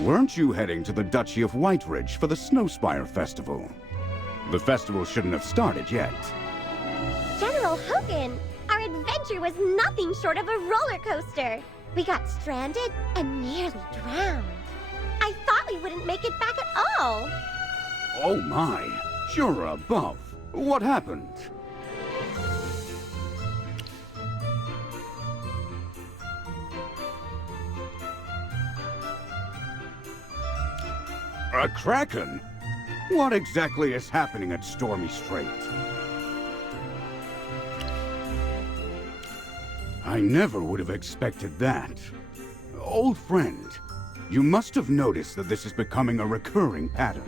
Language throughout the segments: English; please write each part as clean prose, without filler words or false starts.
Weren't you heading to the Duchy of Whiteridge for the Snowspire Festival? The festival shouldn't have started yet. General Hogan, our adventure was nothing short of a roller coaster. We got stranded and nearly drowned. I thought we wouldn't make it back at all. Oh my, you're above. What happened? A kraken? What exactly is happening at Stormy Strait? I never would have expected that. Old friend, you must have noticed that this is becoming a recurring pattern.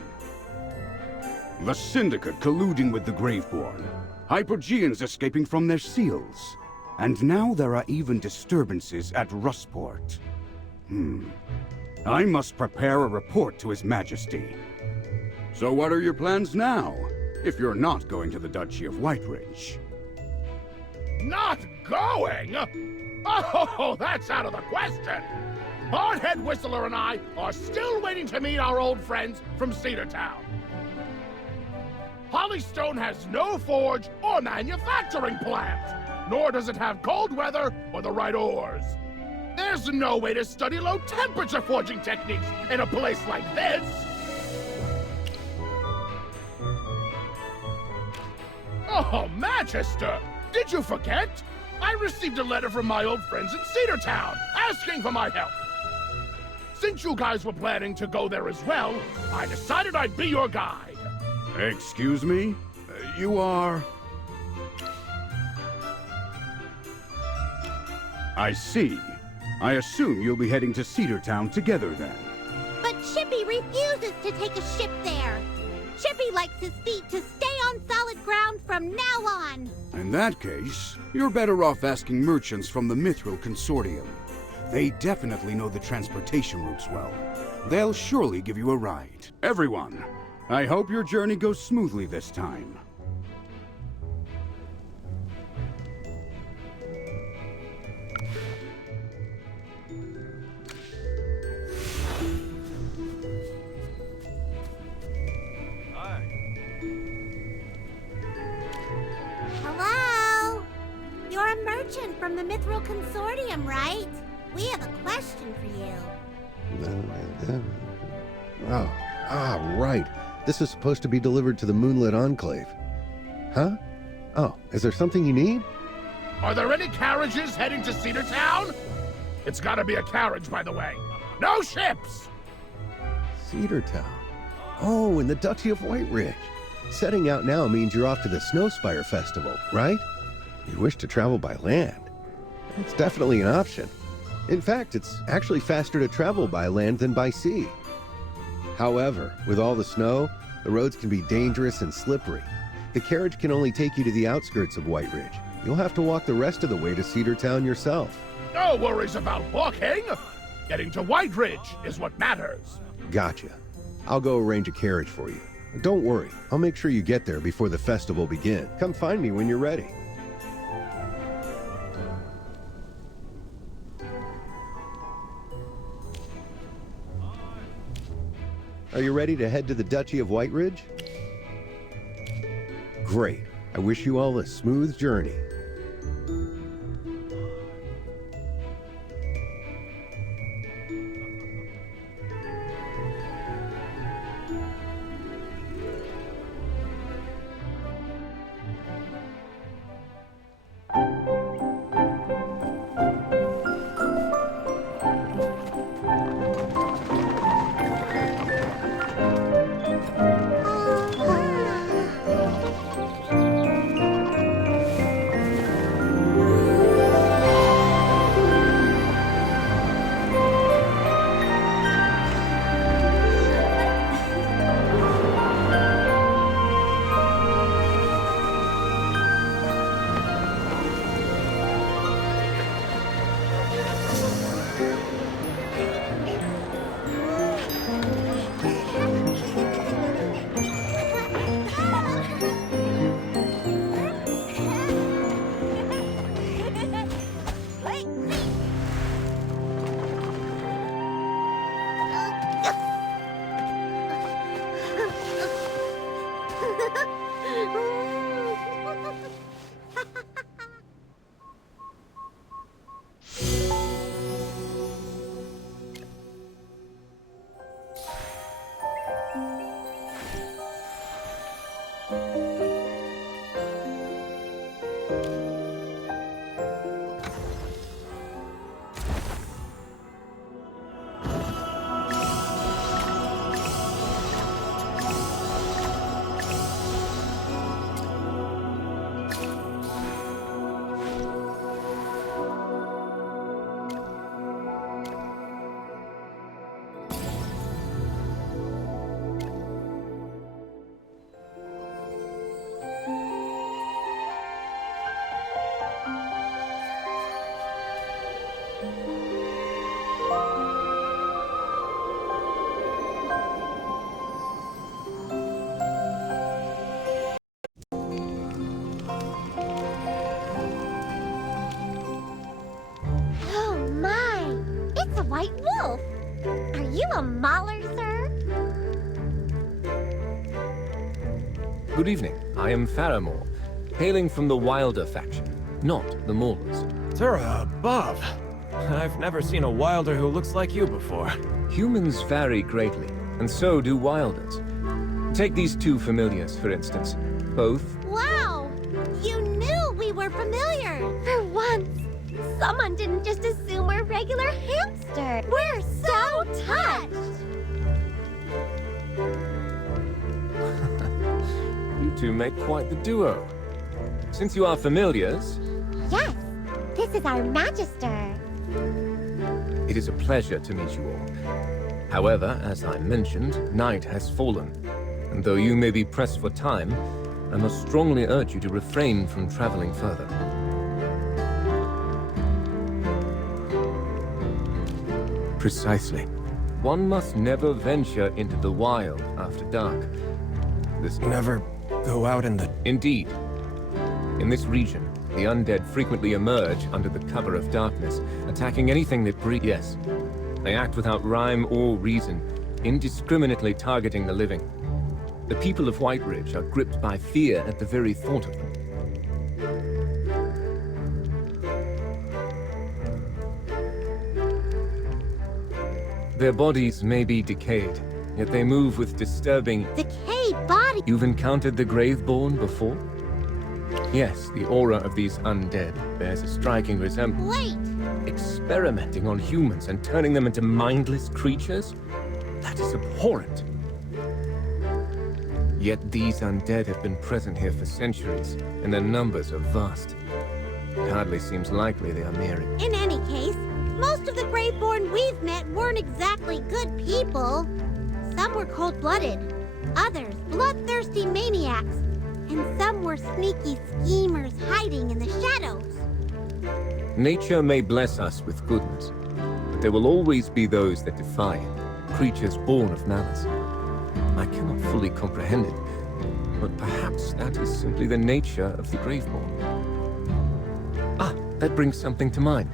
The Syndicate colluding with the Graveborn, Hypergeans escaping from their seals, and now there are even disturbances at Rustport. I must prepare a report to His Majesty. So what are your plans now, if you're not going to the Duchy of Whiteridge? Not going? Oh, that's out of the question! Hardhead Whistler and I are still waiting to meet our old friends from Cedartown. Hollystone has no forge or manufacturing plant, nor does it have cold weather or the right ores. There's no way to study low-temperature forging techniques in a place like this! Oh, Manchester! Did you forget? I received a letter from my old friends in Cedartown, asking for my help. Since you guys were planning to go there as well, I decided I'd be your guide. Excuse me? You are... I see. I assume you'll be heading to Cedartown together then. But Chippy refuses to take a ship there. Chippy likes his feet to stay on solid ground from now on. In that case, you're better off asking merchants from the Mithril Consortium. They definitely know the transportation routes well. They'll surely give you a ride. Everyone, I hope your journey goes smoothly this time. Hello? You're a merchant from the Mithril Consortium, right? We have a question for you. Right. This is supposed to be delivered to the Moonlit Enclave. Huh? Oh, is there something you need? Are there any carriages heading to Cedartown? It's gotta be a carriage, by the way. No ships! Cedartown. Oh, in the Duchy of Whiteridge. Setting out now means you're off to the Snowspire Festival, right? You wish to travel by land. It's definitely an option. In fact, it's actually faster to travel by land than by sea. However, with all the snow, the roads can be dangerous and slippery. The carriage can only take you to the outskirts of Whiteridge. You'll have to walk the rest of the way to Cedartown yourself. No worries about walking. Getting to Whiteridge is what matters. Gotcha. I'll go arrange a carriage for you. Don't worry, I'll make sure you get there before the festival begins. Come find me when you're ready. Are you ready to head to the Duchy of Whiteridge? Great. I wish you all a smooth journey. Oh my! It's a white wolf! Are you a mauler, sir? Good evening. I am Faramore, hailing from the Wilder faction, not the Maulers. Sir, Bob. I've never seen a Wilder who looks like you before. Humans vary greatly, and so do Wilders. Take these two familiars, for instance. Both. Wow! You knew we were familiar! For once, someone didn't just assume we're regular hamster. We're so touched! You two make quite the duo. Since you are familiars, Yes, this is our Magister. it is a pleasure to meet you all. However, as I mentioned, night has fallen, and though you may be pressed for time, I must strongly urge you to refrain from traveling further. Precisely. One must never venture into the wild after dark. This Never go out in the... Indeed. In this region, the undead frequently emerge under the cover of darkness, attacking anything that breathes. Yes, they act without rhyme or reason, indiscriminately targeting the living. The people of White Ridge are gripped by fear at the very thought of them. Their bodies may be decayed, yet they move with disturbing... Decayed body. You've encountered the Graveborn before? Yes, the aura of these undead bears a striking resemblance. Wait! Experimenting on humans and turning them into mindless creatures? That is abhorrent. Yet these undead have been present here for centuries, and their numbers are vast. It hardly seems likely they are mere... In any case, most of the Graveborn we've met weren't exactly good people. Some were cold-blooded, others bloodthirsty maniacs, and some were sneaky schemers hiding in the shadows. Nature may bless us with goodness, but there will always be those that defy it, creatures born of malice. I cannot fully comprehend it, but perhaps that is simply the nature of the Graveborn. Ah, that brings something to mind.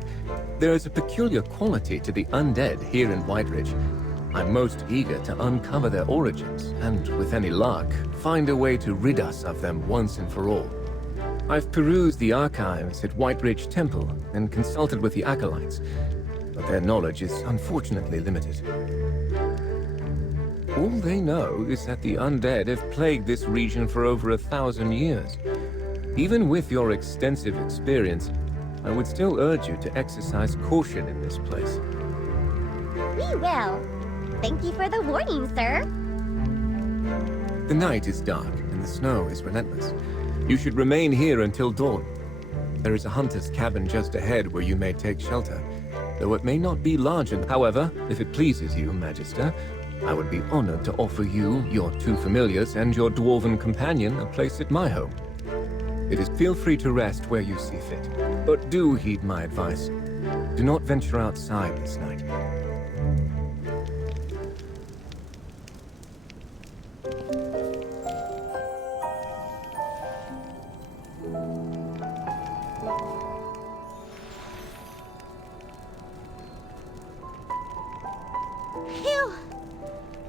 There is a peculiar quality to the undead here in White Ridge. I'm most eager to uncover their origins, and with any luck, find a way to rid us of them once and for all. I've perused the archives at White Ridge Temple and consulted with the acolytes, but their knowledge is unfortunately limited. All they know is that the undead have plagued this region for over 1,000 years. Even with your extensive experience, I would still urge you to exercise caution in this place. We will. Thank you for the warning, sir. The night is dark, and the snow is relentless. You should remain here until dawn. There is a hunter's cabin just ahead where you may take shelter, though it may not be large enough. However, if it pleases you, Magister, I would be honored to offer you, your two familiars, and your dwarven companion a place at my home. Feel free to rest where you see fit, but do heed my advice. Do not venture outside this night. Phew!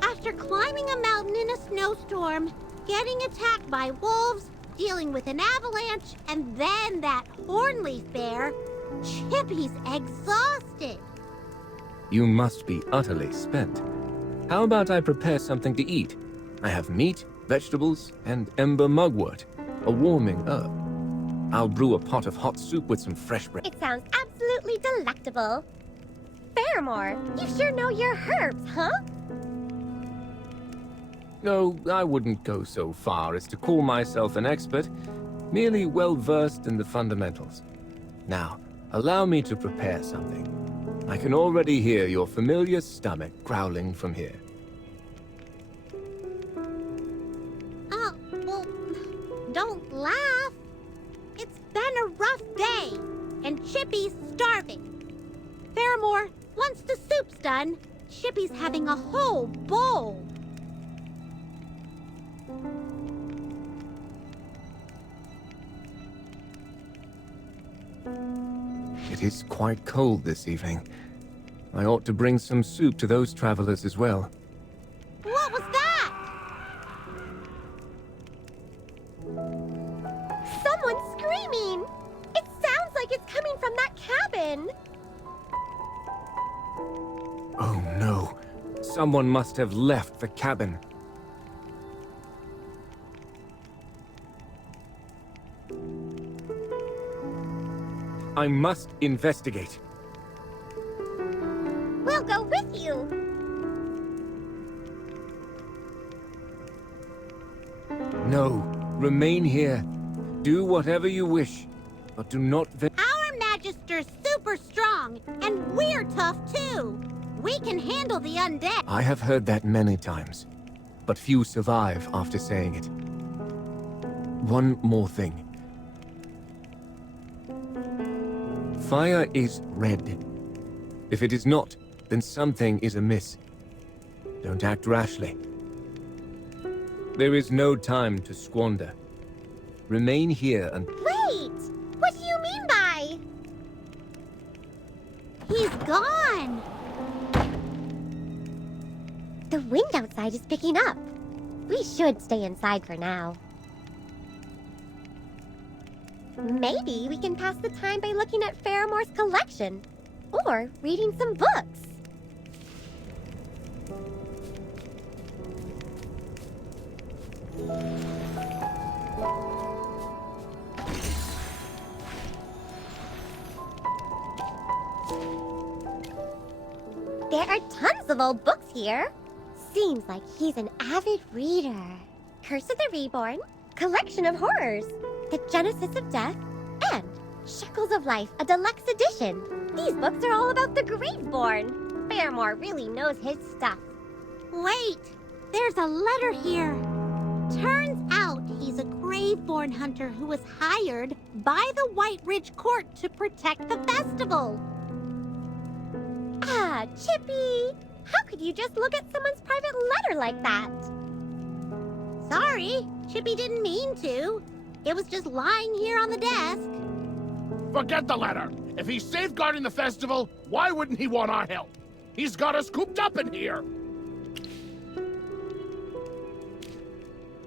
After climbing a mountain in a snowstorm, Getting attacked by wolves, dealing with an avalanche, and then that hornleaf bear. Chippy's exhausted. You must be utterly spent. How about I prepare something to eat? I have meat, vegetables, and ember mugwort, a warming herb. I'll brew a pot of hot soup with some fresh bread. It sounds absolutely delectable. Fairmore, you sure know your herbs, huh? No, I wouldn't go so far as to call myself an expert, merely well-versed in the fundamentals. Now, allow me to prepare something. I can already hear your familiar stomach growling from here. Oh, well, don't laugh. It's been a rough day, and Chippy's starving. Fairmore, once the soup's done, Chippy's having a whole bowl. It is quite cold this evening. I ought to bring some soup to those travelers as well. What was that? Someone's screaming! It sounds like it's coming from that cabin! Oh no. Someone must have left the cabin. I must investigate. We'll go with you! No, remain here. Do whatever you wish, but do not Our Magister's super strong, and we're tough too. We can handle the undead. I have heard that many times, but few survive after saying it. One more thing. Fire is red. If it is not, then something is amiss. Don't act rashly. There is no time to squander. Remain here and... Wait! What do you mean by... He's gone. The wind outside is picking up. We should stay inside for now. Maybe we can pass the time by looking at Fairmore's collection. Or reading some books. There are tons of old books here. Seems like he's an avid reader. Curse of the Reborn, Collection of Horrors, The Genesis of Death, and Shackles of Life, a deluxe edition. These books are all about the Graveborn. Fairmore really knows his stuff. Wait, there's a letter here. Turns out he's a Graveborn hunter who was hired by the White Ridge Court to protect the festival. Ah, Chippy! How could you just look at someone's private letter like that? Sorry, Chippy didn't mean to. It was just lying here on the desk. Forget the letter. If he's safeguarding the festival, why wouldn't he want our help? He's got us cooped up in here.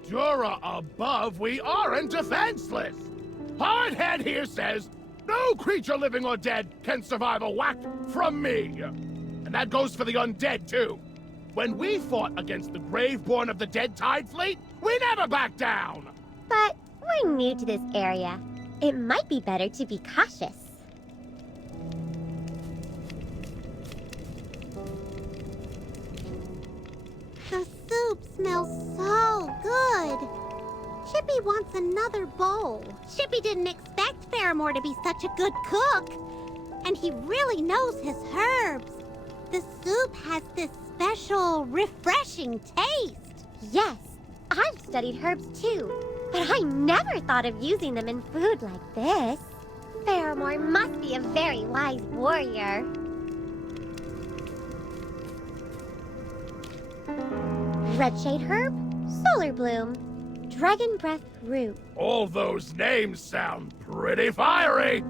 Dura above, we aren't defenseless. Hardhead here says, no creature living or dead can survive a whack from me. And that goes for the undead, too. When we fought against the Graveborn of the Dead Tide Fleet, we never backed down. But we're new to this area. It might be better to be cautious. The soup smells so good. Chippy wants another bowl. Chippy didn't expect Fairmore to be such a good cook. And he really knows his herbs. The soup has this special, refreshing taste. Yes, I've studied herbs too, but I never thought of using them in food like this. Fairmore must be a very wise warrior. Redshade herb, solar bloom, dragon breath root. All those names sound pretty fiery.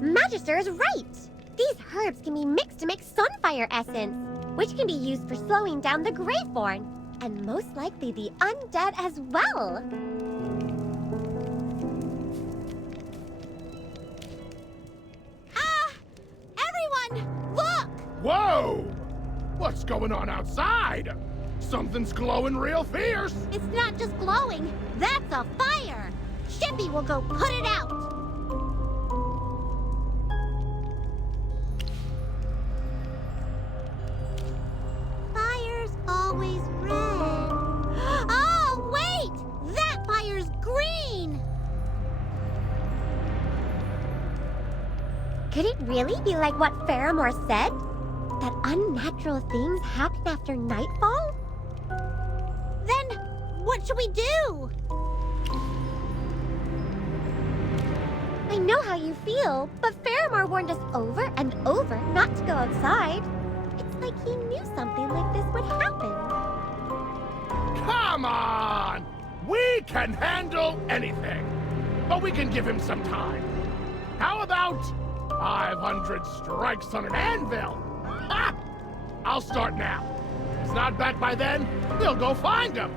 Magister is right. These herbs can be mixed to make sunfire essence, which can be used for slowing down the Graveborn. and most likely the undead as well. Everyone, look! Whoa! What's going on outside? Something's glowing real fierce. It's not just glowing, that's a fire! Shippy will go put it out! Fire's always red. Oh, wait! That fire's green! Could it really be like what Faramore said? That unnatural things happen after nightfall? Then, what should we do? I know how you feel, but Faramore warned us over and over not to go outside. It's like he knew something like this would happen. Come on! We can handle anything. But we can give him some time. How about 500 strikes on an anvil? Ha! I'll start now. If he's not back by then, we'll go find him.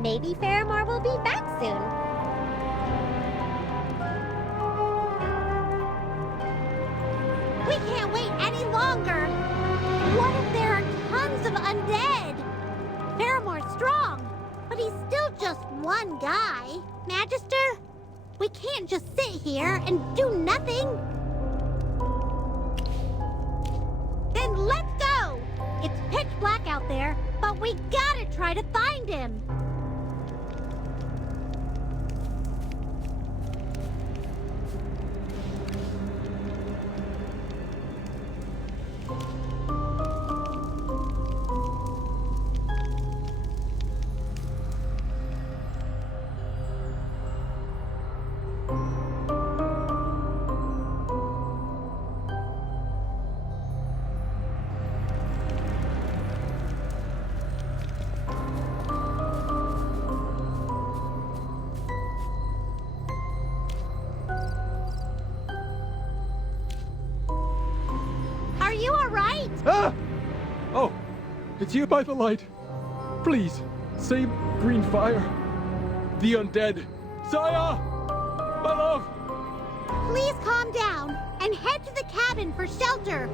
Maybe Faramore will be back soon. We can't wait any longer! What if there are tons of undead? Faramore's strong, but he's still just one guy. Magister, we can't just sit here and do nothing. Then let's go! It's pitch black out there, but we gotta try to find him. Are you all right? Ah! Oh, it's you by the light. Please, save Green Fire. The undead. Saya! My love! Please calm down and head to the cabin for shelter.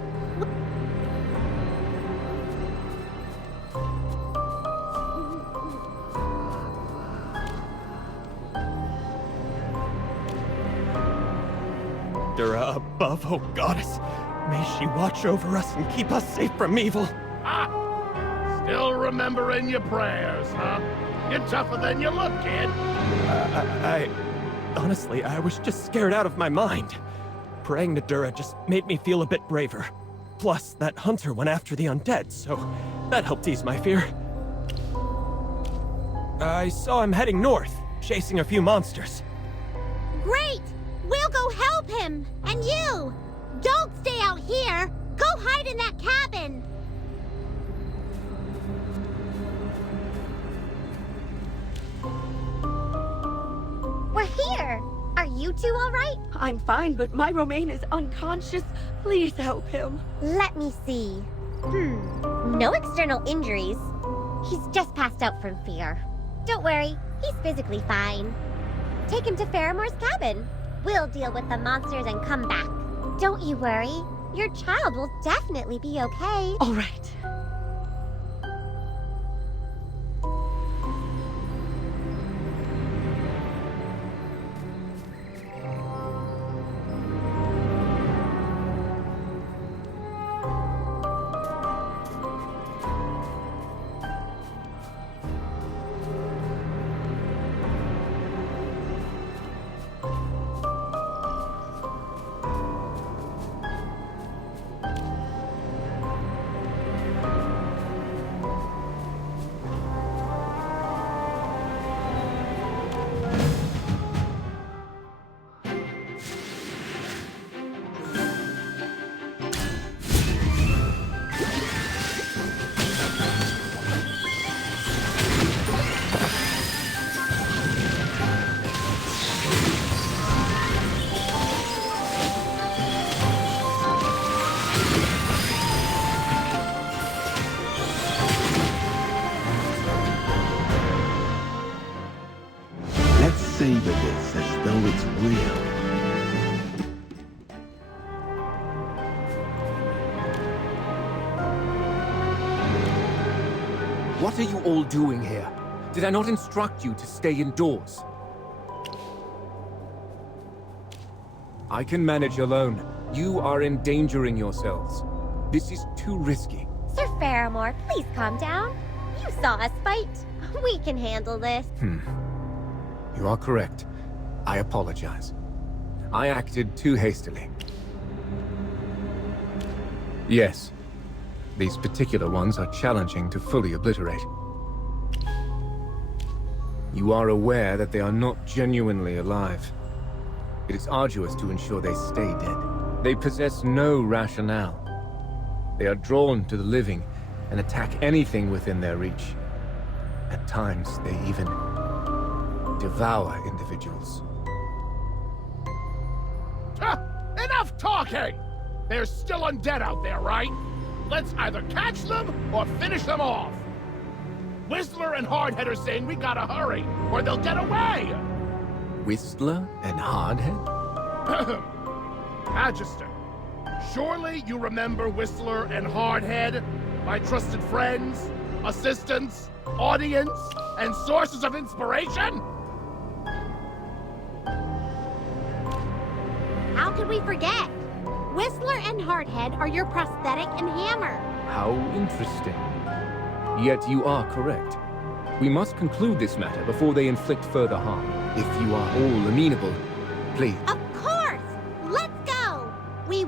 Dura above, oh goddess. May she watch over us and keep us safe from evil. Ah! Still remembering your prayers, huh? You're tougher than you look, kid. Honestly, I was just scared out of my mind. Praying to Dura just made me feel a bit braver. Plus, that hunter went after the undead, so that helped ease my fear. I saw him heading north, chasing a few monsters. Great! We'll go help him! And you! Don't stay out here! Go hide in that cabin! We're here! Are you two all right? I'm fine, but my Romaine is unconscious. Please help him. Let me see. No external injuries. He's just passed out from fear. Don't worry, he's physically fine. Take him to Faramore's cabin. We'll deal with the monsters and come back. Don't you worry. Your child will definitely be okay. All right. savor this as though it's real. What are you all doing here? Did I not instruct you to stay indoors? I can manage alone. You are endangering yourselves. This is too risky. Sir Faramore, please calm down. You saw us fight. We can handle this. You are correct. I apologize. I acted too hastily. Yes, these particular ones are challenging to fully obliterate. You are aware that they are not genuinely alive. It is arduous to ensure they stay dead. They possess no rationale. They are drawn to the living and attack anything within their reach. At times, they even devour individuals. Enough talking! There's still undead out there, right? Let's either catch them or finish them off. Whistler and Hardhead are saying we gotta hurry, or they'll get away! Whistler and Hardhead? Magister, surely you remember Whistler and Hardhead, my trusted friends, assistants, audience, and sources of inspiration? How could we forget? Whistler and Hardhead are your prosthetic and hammer. How interesting. Yet you are correct. We must conclude this matter before they inflict further harm. If you are all amenable, please. Of course! Let's go! We...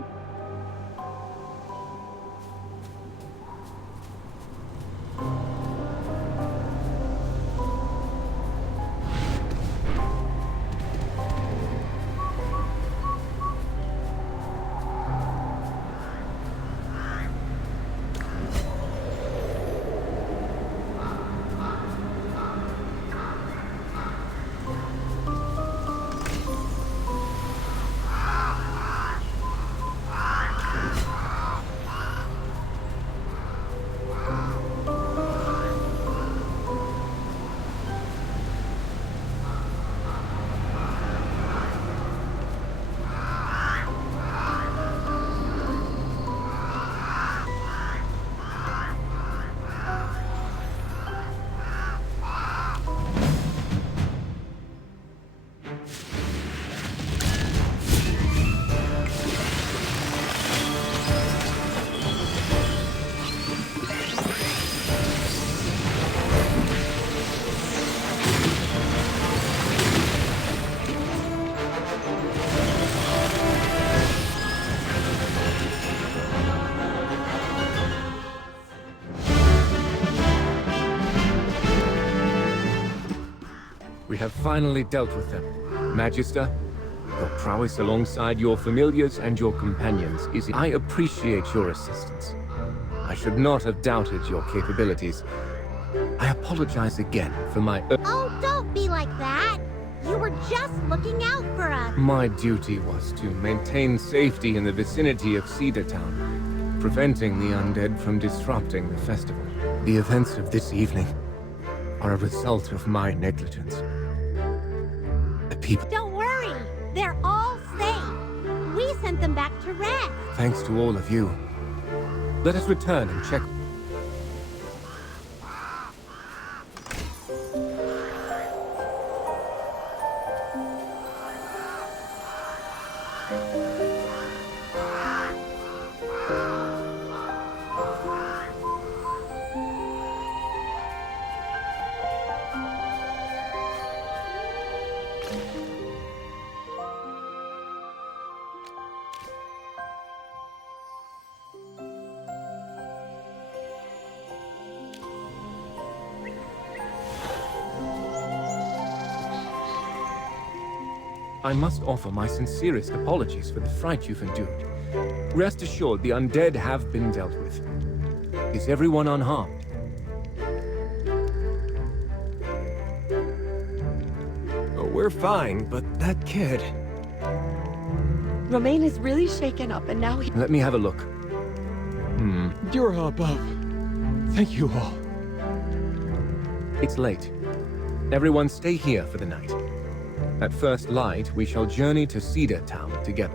We have finally dealt with them. Magister, your prowess alongside your familiars and your companions is... I appreciate your assistance. I should not have doubted your capabilities. I apologize again for my... Oh, don't be like that! You were just looking out for us! My duty was to maintain safety in the vicinity of Cedar Town, preventing the undead from disrupting the festival. The events of this evening are a result of my negligence. The people... Don't worry! They're all safe! We sent them back to rest! Thanks to all of you. Let us return and check... I must offer my sincerest apologies for the fright you've endured. Rest assured, the undead have been dealt with. Is everyone unharmed? Oh, we're fine, but that kid... Romaine is really shaken up, and now he... Let me have a look. You're above. Thank you all. It's late. Everyone stay here for the night. At first light, we shall journey to Cedar Town together.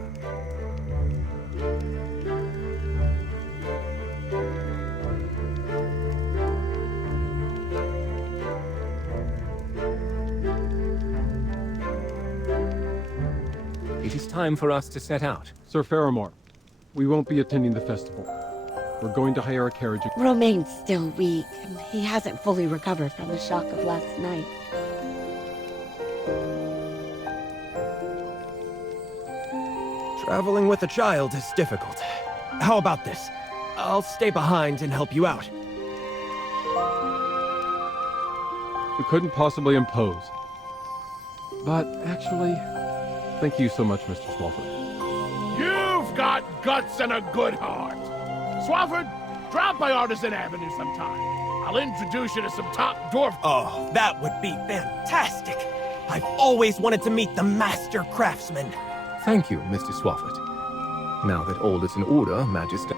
It is time for us to set out. Sir Faramore, we won't be attending the festival. We're going to hire a carriage. Romaine's still weak, and he hasn't fully recovered from the shock of last night. Traveling with a child is difficult. How about this? I'll stay behind and help you out. We couldn't possibly impose. But actually, thank you so much, Mr. Swafford. You've got guts and a good heart. Swafford, drop by Artisan Avenue sometime. I'll introduce you to some top dwarf. Oh, that would be fantastic! I've always wanted to meet the master craftsman. Thank you, Mr. Swafford. Now that all is in order, Majesty.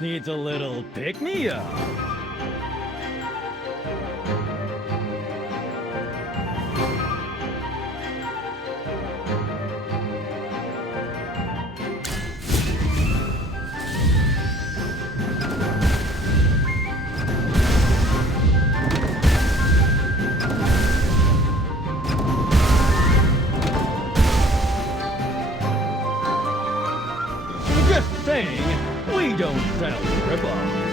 just needs a little pick-me-up. Just saying, we don't sell rip-offs.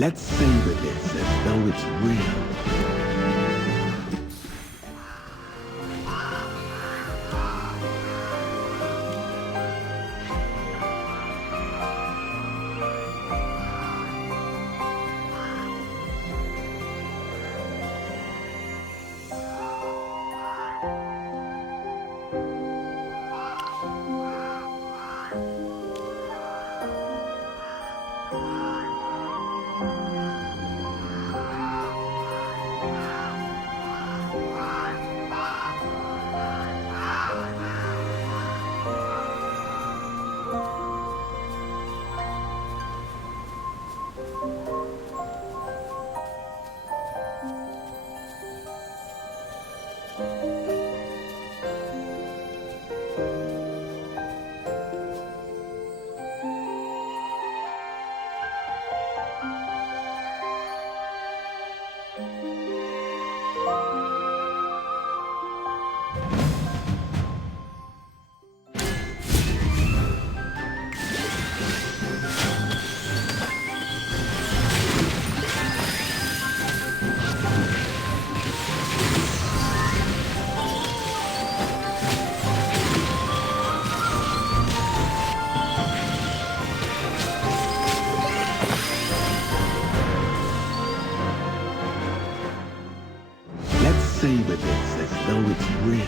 Let's savor this as though it's real. Savor this as though it's real.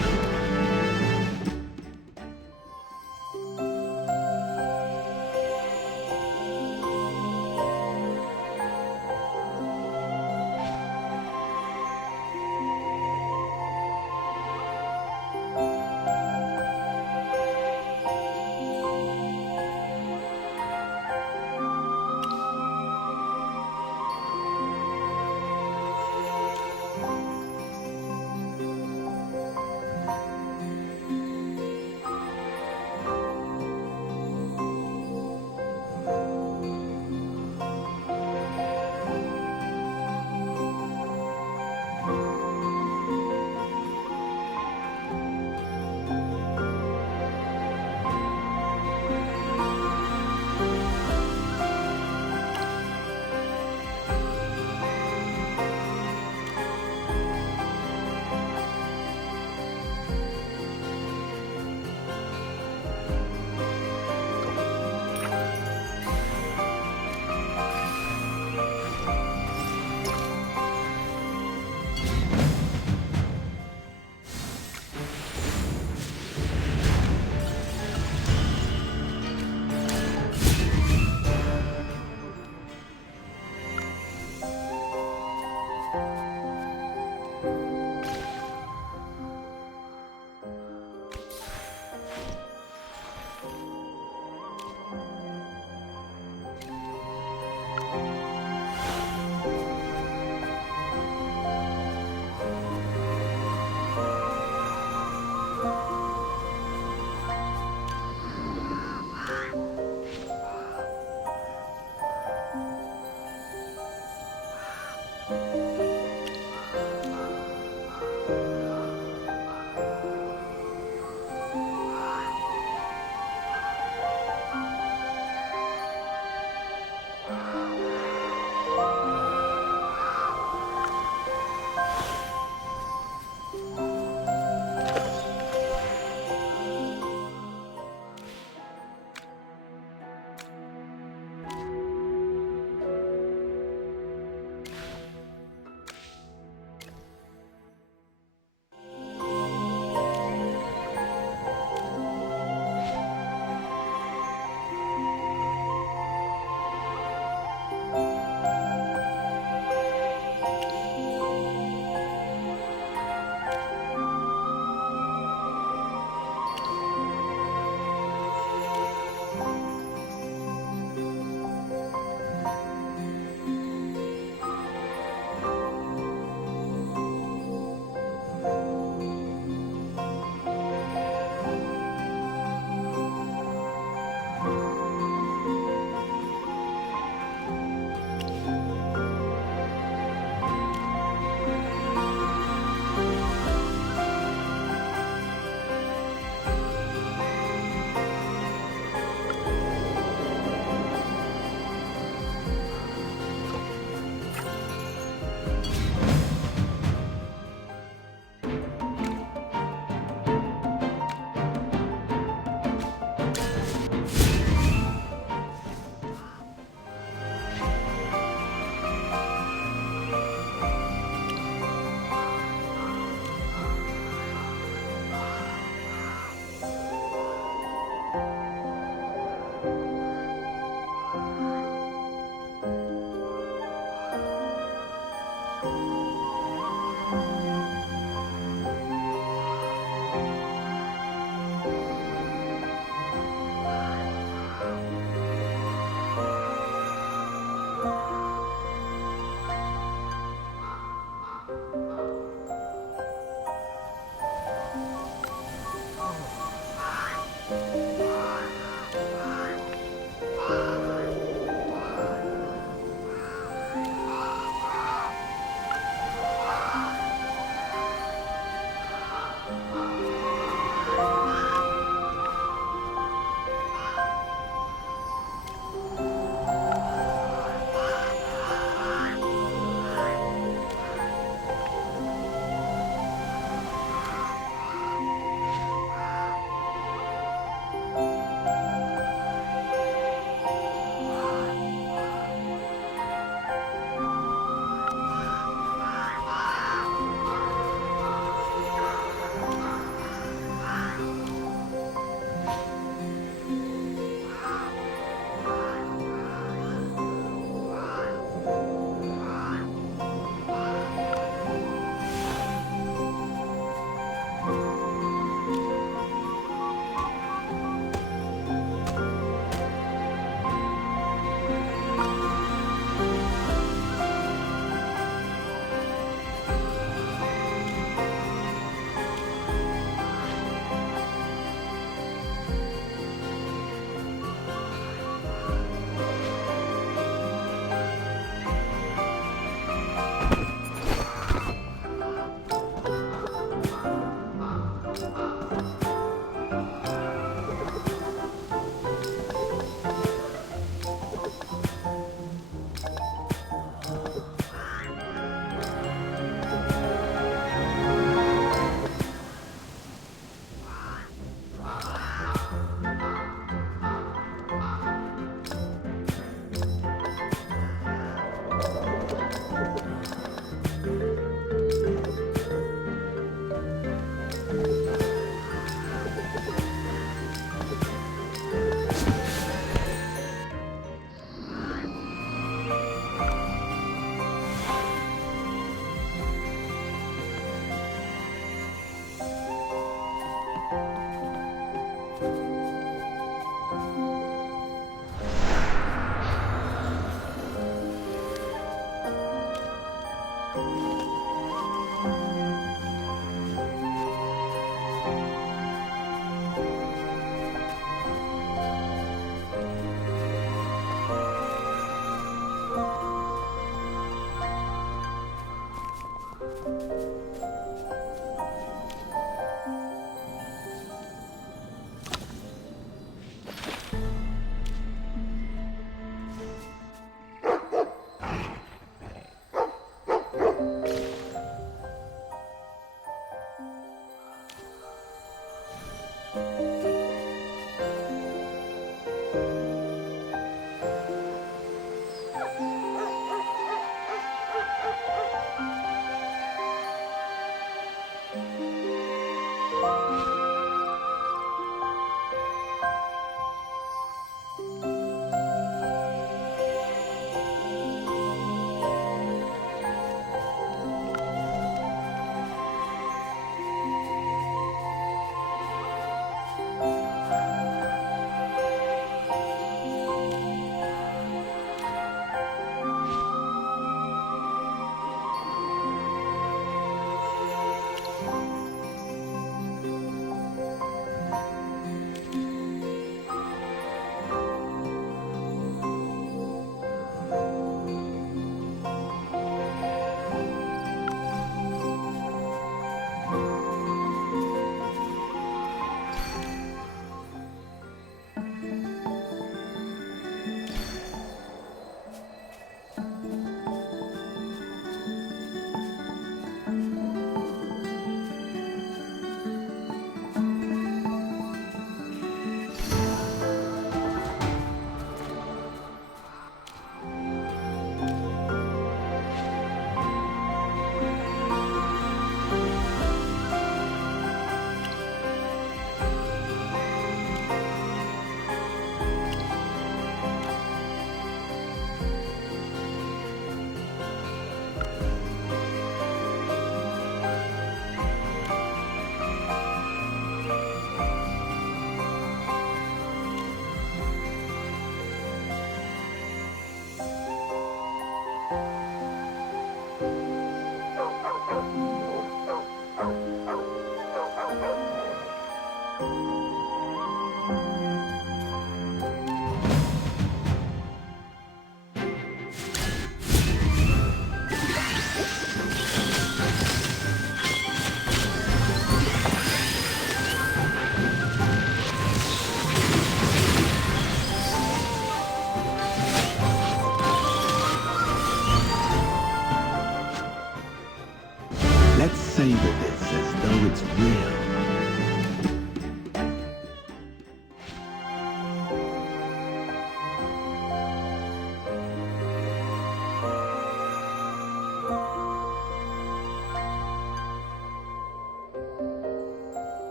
Let's savor this as though it's real.